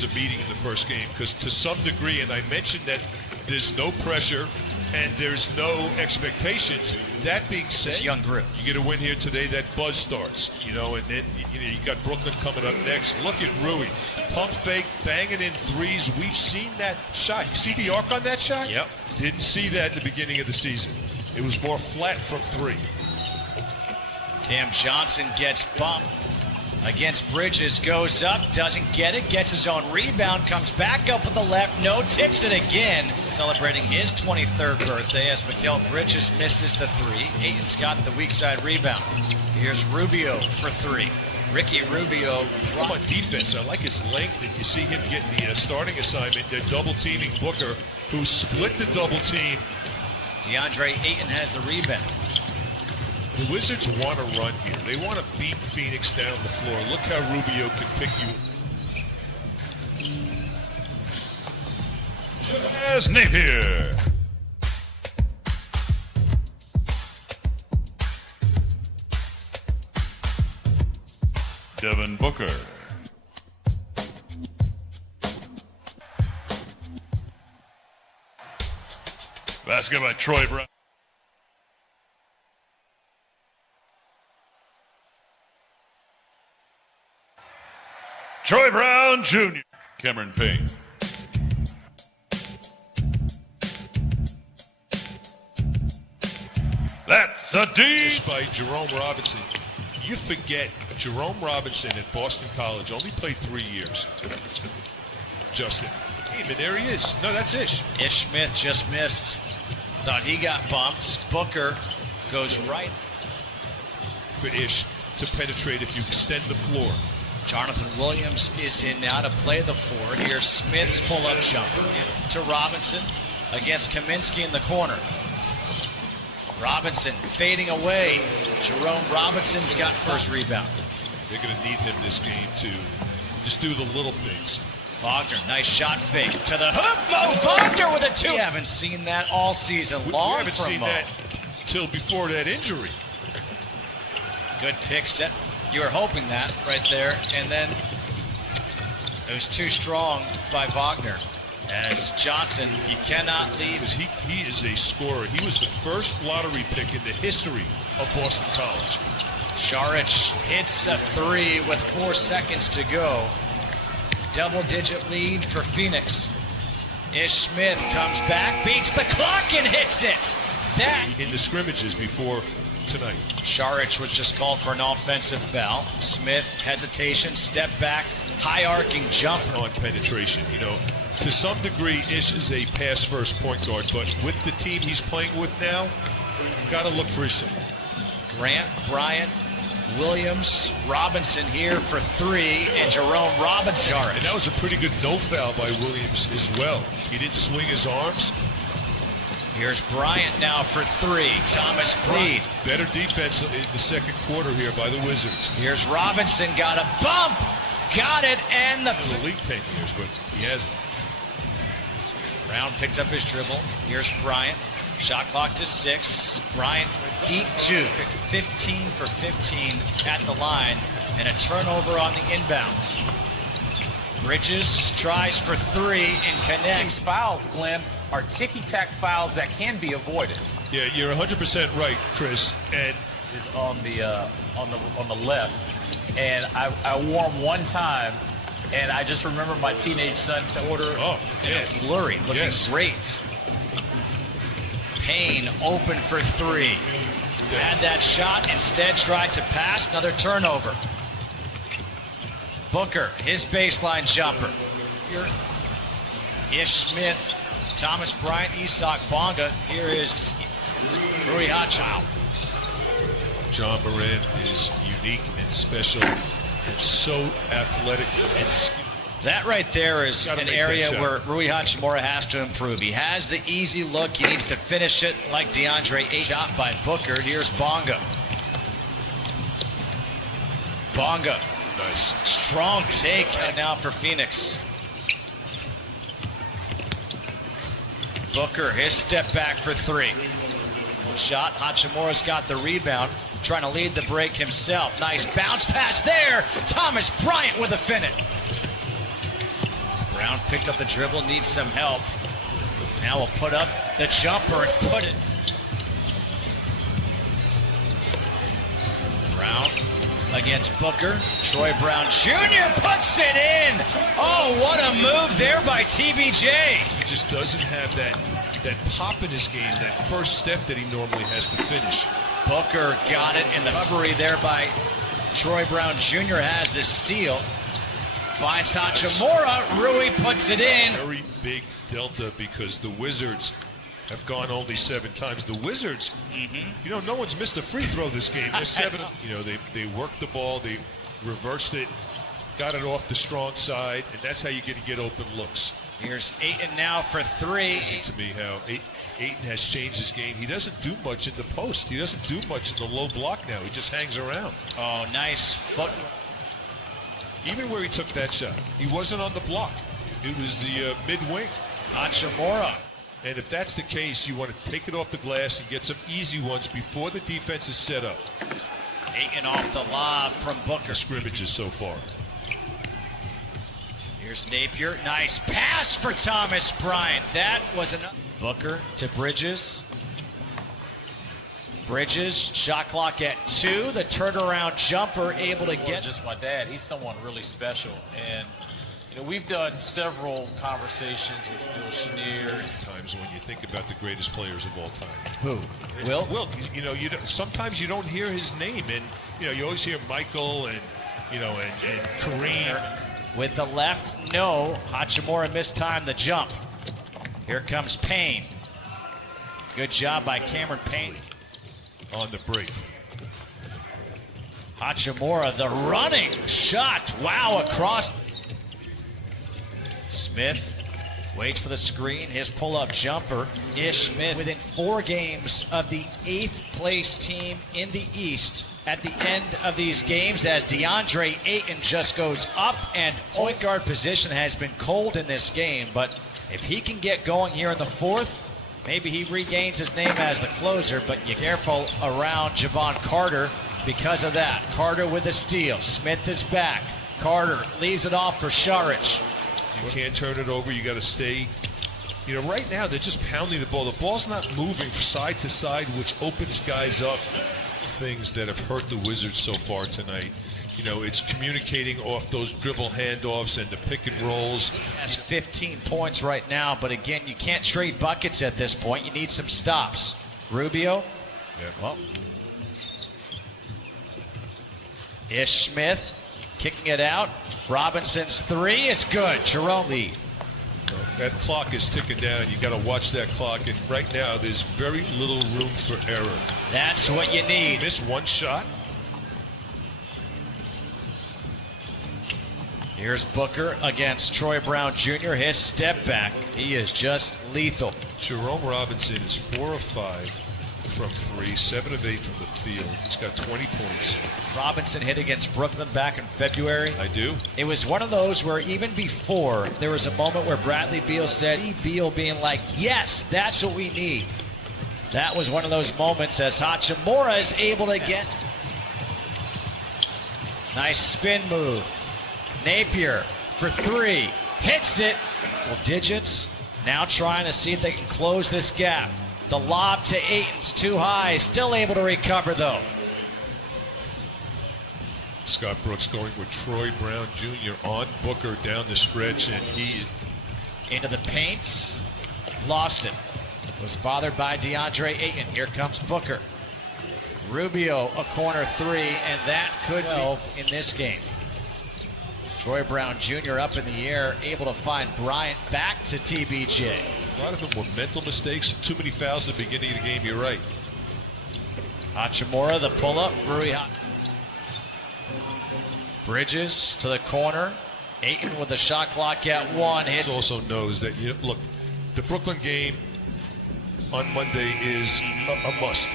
deserves a meeting in the first game because to some degree, and I mentioned that there's no pressure and there's no expectations. That being said, this young group, you get a win here today, that buzz starts, and then you got Brooklyn coming up next. Look at Rui, pump fake, banging in threes. We've seen that shot. You see the arc on that shot? Yep. Didn't see that in the beginning of the season. It was more flat from three. Cam Johnson gets bumped against Bridges, goes up, doesn't get it, gets his own rebound, comes back up with the left, no, tips it again. Celebrating his 23rd birthday as Mikal Bridges misses the three. Ayton's got the weak side rebound. Here's Rubio for three. Ricky Rubio. On defense, I like his length, and you see him getting the starting assignment. They're double-teaming Booker, who split the double team. DeAndre Ayton has the rebound. The Wizards want to run here. They want to beat Phoenix down the floor. Look how Rubio can pick you. As Napier. Devin Booker. Basket by Troy Brown. Troy Brown Jr. Cameron Payne. That's a deep. Just by Jerome Robinson. You forget Jerome Robinson at Boston College only played 3 years. Justin. Hey, man, there he is. No, that's Ish. Ish Smith just missed. Thought he got bumped. Booker goes right. For Ish to penetrate if you extend the floor. Jonathan Williams is in now to play the four. Here's Smith's pull-up jumper to Robinson against Kaminsky in the corner. Robinson fading away. Jerome Robinson's got first rebound. They're going to need him this game to just do the little things. Wagner, nice shot fake to the hoop. Mo Wagner with a two. We haven't seen that all season long. We haven't seen that till before that injury. Good pick set. You were hoping that right there, and then it was too strong by Wagner. As Johnson, you cannot leave. He is a scorer. He was the first lottery pick in the history of Boston College. Šarić hits a three with 4 seconds to go. Double-digit lead for Phoenix. Ish Smith comes back, beats the clock, and hits it. That in the scrimmages before tonight. Šarić was just called for an offensive foul. Smith, hesitation, step back, high arcing jumper. On penetration, to some degree, Ish is a pass-first point guard, but with the team he's playing with now, got to look for his. Grant, Bryant, Williams, Robinson here for three, and Jerome Robinson. And that was a pretty good no foul by Williams as well. He didn't swing his arms. Here's Bryant now for three. Thomas Bryant. Better defense in the second quarter here by the Wizards. Here's Robinson, got a bump. Got it, and the league 10 years, but he hasn't. Brown picked up his dribble. Here's Bryant. Shot clock to 6. Bryant deep two. 15 for 15 at the line, and a turnover on the inbounds. Bridges tries for three and connects. These fouls, Glenn, are ticky-tack fouls that can be avoided. Yeah, you're 100% right, Chris. And is on the left, and I wore them one time, and I just remember my teenage son to order in a flurry, looking great. Payne open for three. Had that shot, instead tried to pass, another turnover. Booker, his baseline jumper. Ish Smith, Thomas Bryant, Isak Bonga. Here is Rui Hachimura. John Moran is unique and special and so athletic and skilled. That right there is an area where Rui Hachimura has to improve. He has the easy look. He needs to finish it like DeAndre Ayton. Shot by Booker. Here's Bonga. Bonga. Nice. Strong take now for Phoenix. Booker, his step back for three. Shot. Hachimura's got the rebound. Trying to lead the break himself. Nice bounce pass there. Thomas Bryant with a finish. Brown picked up the dribble, needs some help. Now we'll put up the jumper and put it. Brown against Booker. Troy Brown Jr. puts it in. Oh, what a move there by TBJ. He just doesn't have that pop in his game, that first step that he normally has to finish. Booker got it in the recovery there by Troy Brown Jr. has the steal. Finds Hachimura. Rui puts it in. Very big delta because the Wizards have gone only 7 times. The Wizards, no one's missed a free throw this game. They're 7. They worked the ball, they reversed it, got it off the strong side, and that's how you get open looks. Here's Ayton now for 3. Amazing to me how Ayton has changed his game. He doesn't do much in the post. He doesn't do much in the low block now. He just hangs around. Oh, nice foot. Even where he took that shot, he wasn't on the block. It was the mid-wing. Hachimura. And if that's the case, you want to take it off the glass and get some easy ones before the defense is set up. Ayton off the lob from Booker. Scrimmages so far. Here's Napier. Nice pass for Thomas Bryant. That was enough. Booker to Bridges. Bridges, shot clock at 2. The turnaround jumper able to get. Just my dad. He's someone really special. And, we've done several conversations with Phil Chenier. Times when you think about the greatest players of all time. Who? Will? Will. Sometimes you don't hear his name. And, you always hear Michael and Kareem. With the left, no. Hachimura mistimed the jump. Here comes Payne. Good job by Cameron Payne. On the break. Hachimura, the running shot. Wow, across. Smith waits for the screen. His pull-up jumper. Ish Smith within 4 games of the 8th place team in the East. At the end of these games, as DeAndre Ayton just goes up, and point guard position has been cold in this game. But if he can get going here in the 4th, maybe he regains his name as the closer. But you're careful around Javon Carter because of that. Carter with the steal. Smith is back. Carter leaves it off for Saric. You can't turn it over. You got to stay. Right now they're just pounding the ball. The ball's not moving from side to side, which opens guys up. Things that have hurt the Wizards so far tonight. It's communicating off those dribble handoffs and the pick and rolls. Has 15 points right now, but again, you can't trade buckets at this point. You need some stops. Rubio. Yeah. Well. Ish Smith kicking it out. Robinson's 3 is good. Jerome lead. That clock is ticking down. You got to watch that clock. And right now, there's very little room for error. That's what you need. Miss one shot. Here's Booker against Troy Brown Jr. His step back. He is just lethal. Jerome Robinson is 4 of 5 from 3, 7 of 8 from the field. He's got 20 points. Robinson hit against Brooklyn back in February. I do. It was one of those where even before, there was a moment where Bradley Beal said, Beal being like, yes, that's what we need. That was one of those moments as Hachimura is able to get. Nice spin move. Napier for 3. Hits it. Well, digits. Now trying to see if they can close this gap. The lob to Ayton's too high. Still able to recover, though. Scott Brooks going with Troy Brown Jr. on Booker down the stretch, and he into the paint. Lost it. Was bothered by DeAndre Ayton. Here comes Booker. Rubio, a corner 3, and that could be in this game. Troy Brown Jr. up in the air, able to find Bryant back to TBJ. A lot of them were mental mistakes. Too many fouls at the beginning of the game. You're right. Hachimura, the pull-up. Rui. Bridges to the corner. Ayton with the shot clock at 1. Hits. He also knows that, look, the Brooklyn game on Monday is a must.